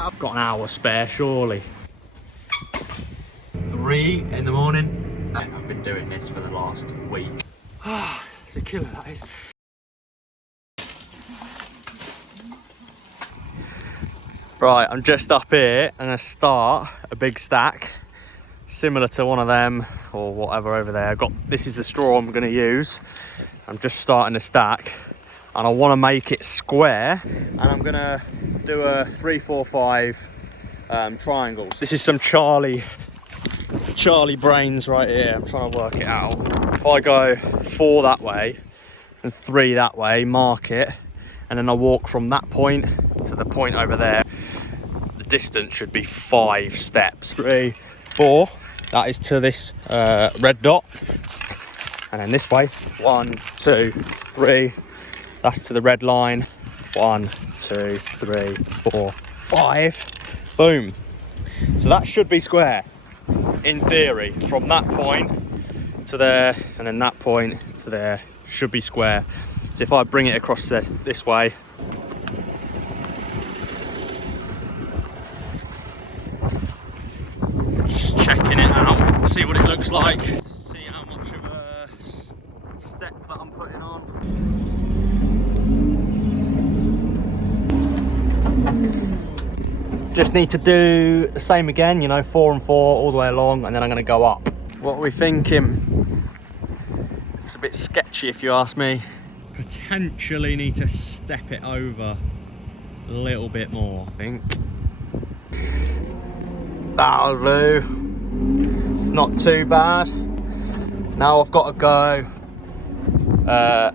I've got an hour spare, surely. 3 in the morning. I've been doing this for the last week. It's a killer, that is. Right, I'm just up here. I'm gonna start a big stack, similar to one of them or whatever over there. This is the straw I'm gonna use. I'm just starting a stack, and I want to make it square. And I'm gonna do a 3, 4, 5 triangles. This is some Charlie brains right here. I'm trying to work it out. If I go 4 that way and 3 that way, mark it, and then I walk from that point to the point over there, the distance should be 5 steps. 3, 4, that is to this red dot, and then this way, 1, 2, 3, that's to the red line, 1, 2, 3, 4, 5, boom. So that should be square in theory. From that point to there, and then that point to there, should be square. So if I bring it across this way, just checking it out, see what it looks like, see how much of a step that I'm putting on. Just need to do the same again, you know, 4 and 4 all the way along, and then I'm going to go up. What are we thinking? It's a bit sketchy if you ask me. Potentially need to step it over a little bit more, I think. That'll do. It's not too bad. Now I've got to go,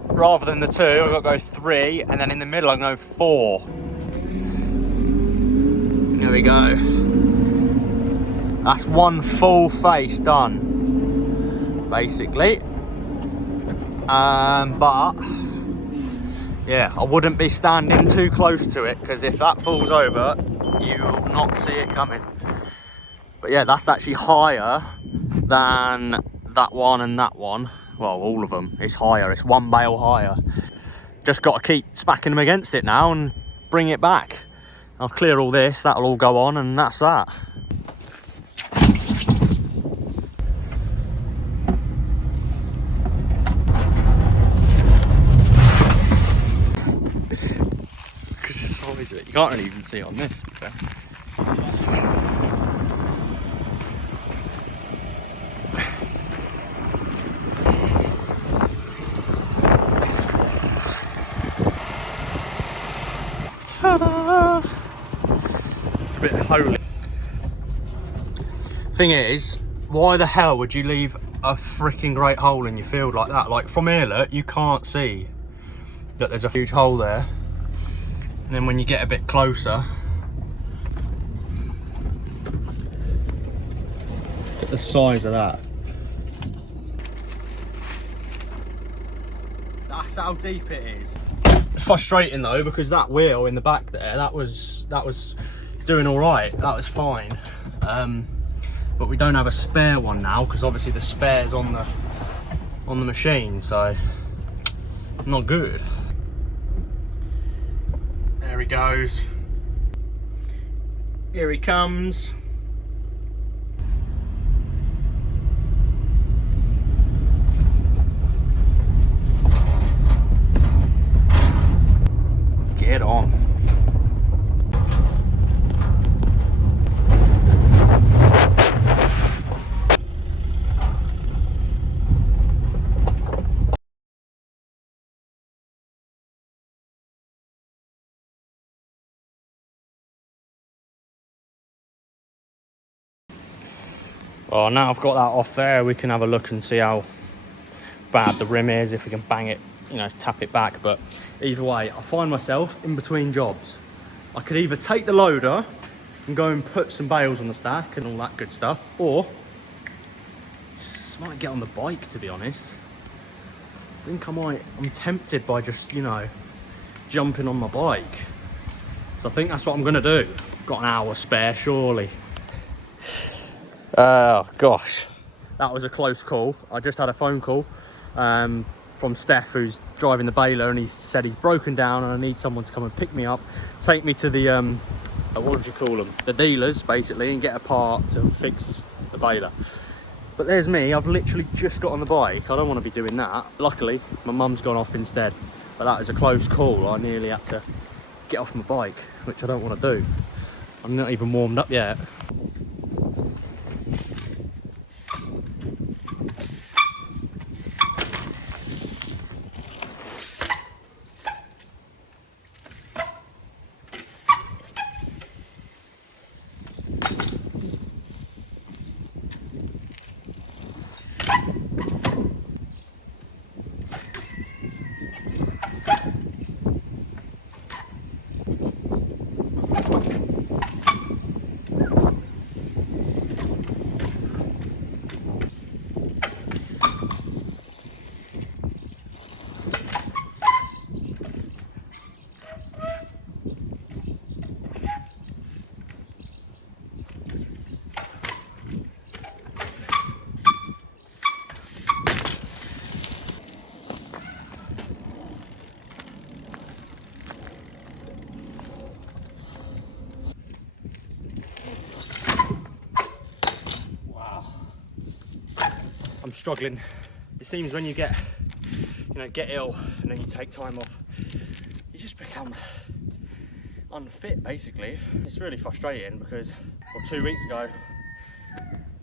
rather than the 2, I've got to go 3, and then in the middle I'm going to go 4. There we go. That's one full face done, basically. But yeah, I wouldn't be standing too close to it, because if that falls over, you will not see it coming. But yeah, that's actually higher than that one and that one. Well, all of them. It's higher. It's 1 bale higher. Just got to keep smacking them against it now and bring it back. I'll clear all this, that'll all go on, and that's that. Look at the size of it. You can't really even see it on this. Ta-da! It's a bit holy. Thing is, why the hell would you leave a freaking great hole in your field like that? Like, from here, look, you can't see that there's a huge hole there. And then when you get a bit closer, look at the size of that. That's how deep it is. Frustrating though, because that wheel in the back there, that was doing all right, that was fine, but we don't have a spare one now, because obviously the spare's on the machine, so not good. There he goes, here he comes. Get on. Well, now I've got that off there, we can have a look and see how bad the rim is, if we can bang it, you know, tap it back. But either way, I find myself in between jobs. I could either take the loader and go and put some bales on the stack and all that good stuff, or just might get on the bike, to be honest. I think I'm tempted by just, you know, jumping on my bike. So I think that's what I'm gonna do. Got an hour spare, surely. Oh gosh, that was a close call. I just had a phone call from Steph, who's driving the baler, and he said he's broken down and I need someone to come and pick me up, take me to the what would you call them? The dealers, basically, and get a part to fix the baler. But there's me, I've literally just got on the bike. I don't want to be doing that. Luckily, my mum's gone off instead. But that was a close call. I nearly had to get off my bike, which I don't want to do. I'm not even warmed up yet. I'm struggling. It seems when you get ill and then you take time off, you just become unfit, basically. It's really frustrating because, well, 2 weeks ago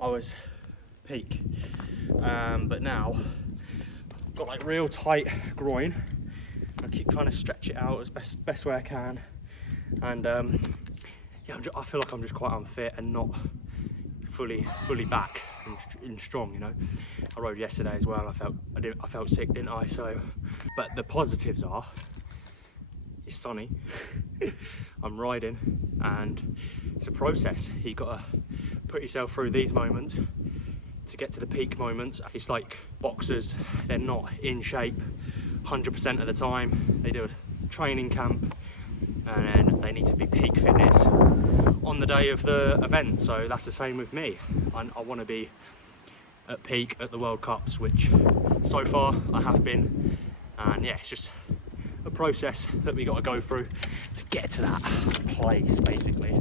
I was peak, but now I've got like real tight groin. I keep trying to stretch it out as best way I can, and yeah, I feel like I'm just quite unfit and not fully back and strong, you know. I rode yesterday as well. I felt sick, didn't I? So, but the positives are, it's sunny. I'm riding, and it's a process. You gotta put yourself through these moments to get to the peak moments. It's like boxers, they're not in shape 100% of the time. They do a training camp and then they need to be peak fitness on the day of the event. So that's the same with me. I want to be at peak at the World Cups, which so far I have been, and yeah, it's just a process that we got to go through to get to that place, basically.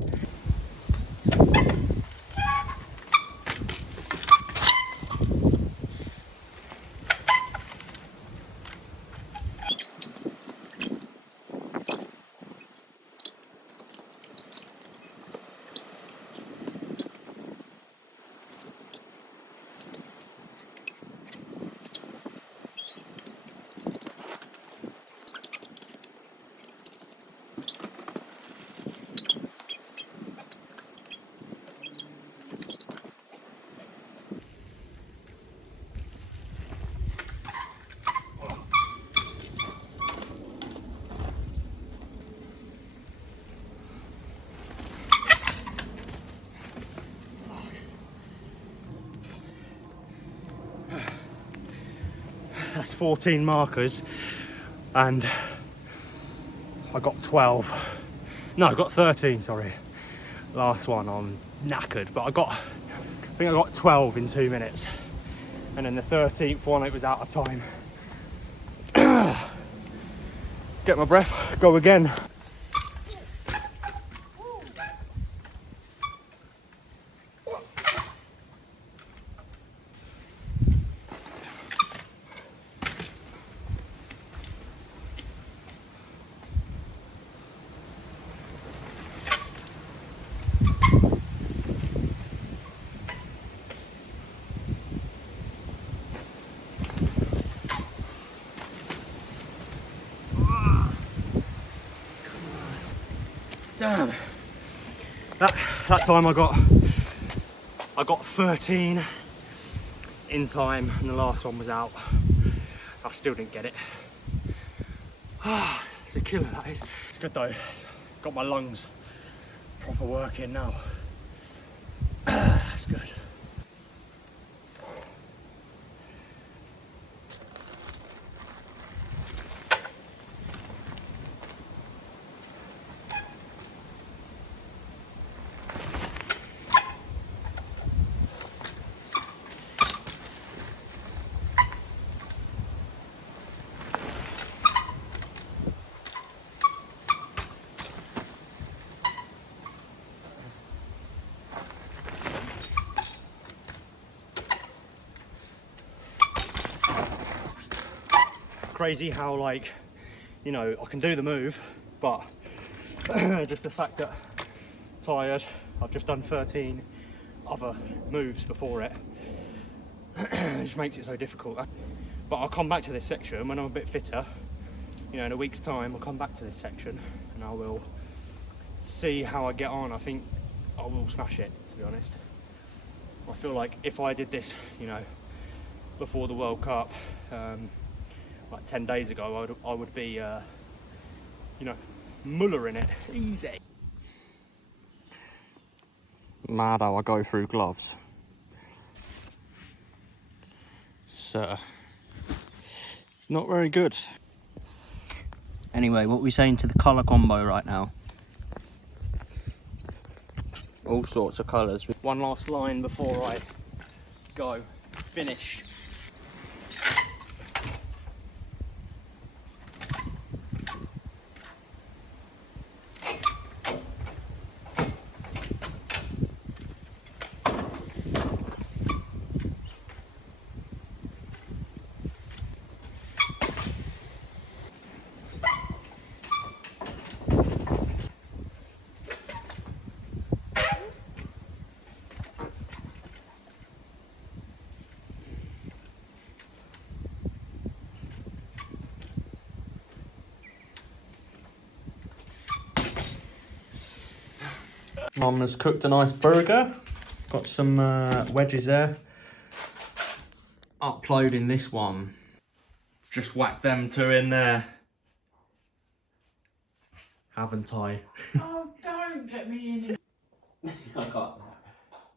That's 14 markers, and I got 12. No, I got 13, sorry. Last one, I'm knackered, but I think I got 12 in 2 minutes. And then the 13th one, it was out of time. Get my breath, go again. Damn. That time I got 13 in time, and the last one was out. I still didn't get it. It's a killer, that is. It's good though. Got my lungs proper working now. That's good. crazy how, like, you know, I can do the move, but just the fact that tired, I've just done 13 other moves before it. It just makes it so difficult. But I'll come back to this section when I'm a bit fitter. You know, in a week's time, I'll come back to this section and I will see how I get on. I think I will smash it, to be honest. I feel like if I did this, you know, before the World Cup, like 10 days ago, I would be, you know, mullering it easy. Mad how I go through gloves. So, it's not very good. Anyway, what are we saying to the colour combo right now? All sorts of colours. One last line before I go. Finish. Mum has cooked a nice burger. Got some wedges there. Uploading this one. Just whack them two in there. Haven't I? Oh, don't get me in. I can't.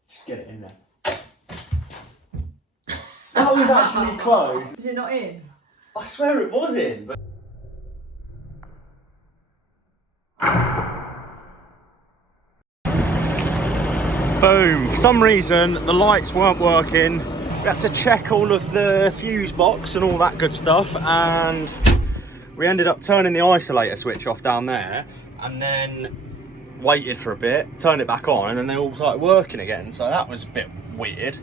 Just get it in there. That was actually close. Is it not in? I swear it was in, but... Boom. For some reason, the lights weren't working. We had to check all of the fuse box and all that good stuff, and we ended up turning the isolator switch off down there, and then waited for a bit, turned it back on, and then they all started working again. So that was a bit weird.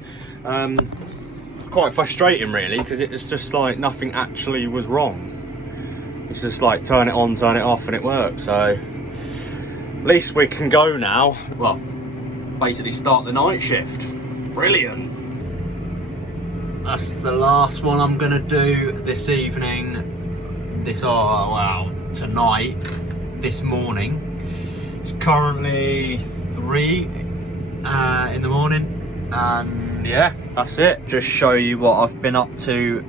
Quite frustrating, really, because it was just like nothing actually was wrong. It's just like turn it on, turn it off, and it worked. So at least we can go now. Well, basically start the night shift. Brilliant. That's the last one I'm gonna do this evening. Tonight, this morning. It's currently 3 in the morning, and yeah, that's it. Just show you what I've been up to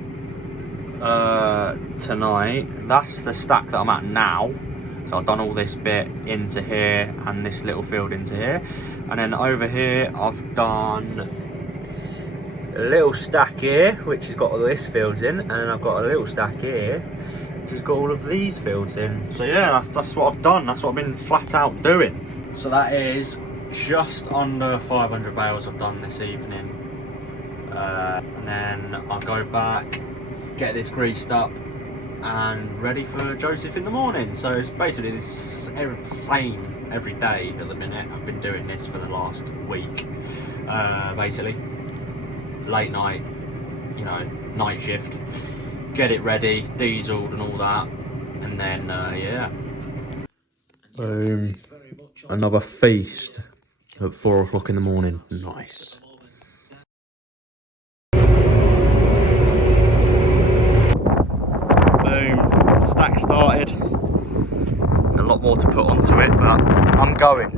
tonight. That's the stack that I'm at now. So I've done all this bit into here and this little field into here, and then over here I've done a little stack here which has got all this fields in, and then I've got a little stack here which has got all of these fields in. So yeah, that's what I've done. That's what I've been flat out doing. So that is just under 500 bales I've done this evening, and then I'll go back, get this greased up and ready for Joseph in the morning. So it's basically the same every day at the minute. I've been doing this for the last week. Basically, late night, you know, night shift, get it ready, dieseled and all that, and then yeah. Boom. Another feast at 4 o'clock in the morning. Nice. Stack started. A lot more to put onto it, but I'm going.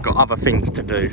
Got other things to do.